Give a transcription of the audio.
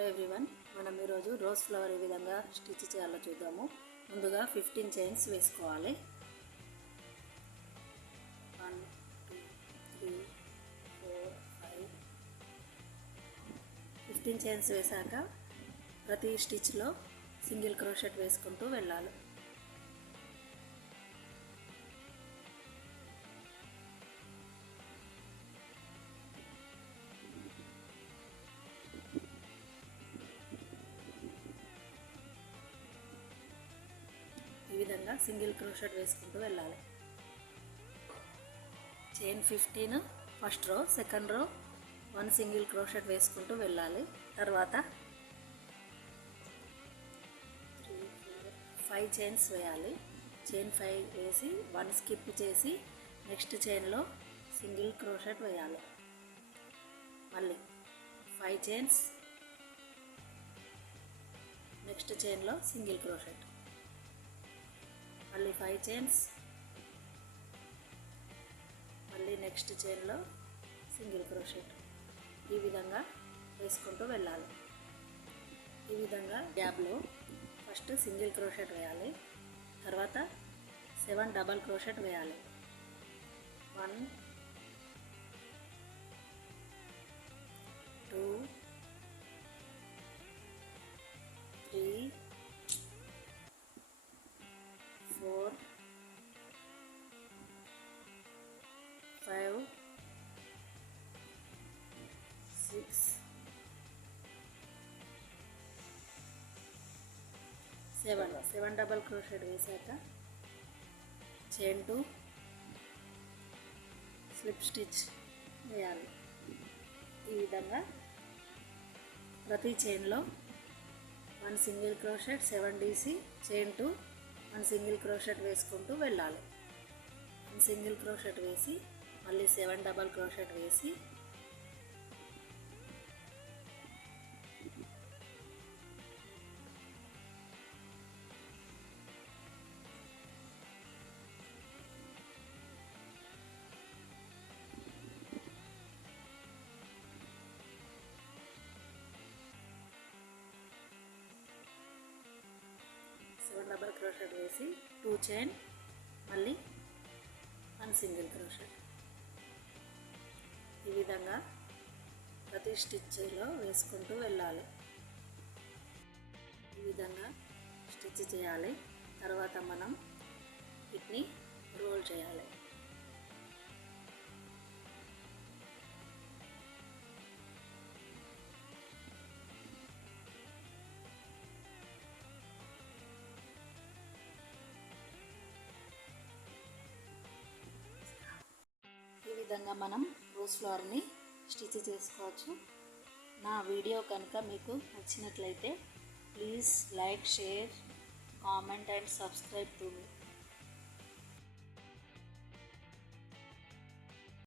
Hello everyone, మనం ఈరోజు rose flower ఏ విధంగా స్టిచ్ చేయాలో చూద్దాము. ముందుగా 15 చైన్స్ వేసుకోవాలి. 1 2 3 4 5 15 చైన్స్ వేసాక ప్రతి స్టిచ్లో సింగిల్ క్రోషెట్ వేసుకుంటూ వెళ్ళాలి. ఈ విధంగా సింగిల్ క్రోషెట్ వేసుకుంటూ వెళ్ళాలి. Chain 15 first row, second row 1 single crochet వేసుకుంటూ వెళ్ళాలి. తర్వాత 5 చైన్స్ వేయాలి. చైన్ 5 వేసి 1 స్కిప్ చేసి నెక్స్ట్ చైన్లో సింగిల్ క్రోషెట్ వేయాలి. మళ్ళీ 5 చైన్స్, నెక్స్ట్ చైన్లో సింగిల్ క్రోషెట్, మళ్ళీ 5 చైన్స్, మళ్ళీ నెక్స్ట్ చైన్లో సింగిల్ క్రోషెట్. ఈ విధంగా వేసుకుంటూ వెళ్ళాలి. ఈ విధంగా గ్యాప్లో ఫస్ట్ సింగిల్ క్రోషెట్ వేయాలి. తర్వాత 7 డబల్ క్రోషెట్ వేయాలి. 1 2 3 4 5 6 7 డబల్ క్రోషెట్ వేసాక చైన్ 2 స్లిప్ స్టిచ్ వేయాలి. ఈ విధంగా ప్రతి చైన్లో 1 single crochet, 7 DC, chain 2 1 single crochet వేసుకుంటూ వెళ్ళాలి. 1 సింగిల్ క్రోషెట్ వేసి మళ్ళీ 7 డబల్ క్రోషెట్ వేసి డబల్ క్రోషెట్ వేసి 2 చైన్, మళ్ళీ 1 సింగిల్ క్రోషెట్. ఈ విధంగా ప్రతి స్టిచ్లో వేసుకుంటూ వెళ్ళాలి. ఈ విధంగా స్టిచ్ చేయాలి. తర్వాత మనం వీటిని రోల్ చేయాలి. ఈ విధంగా మనం రోజ్ ఫ్లవర్ని స్టిచ్ చేసుకోవచ్చు. నా వీడియో కనుక మీకు నచ్చినట్లయితే please like, share, comment and subscribe to me.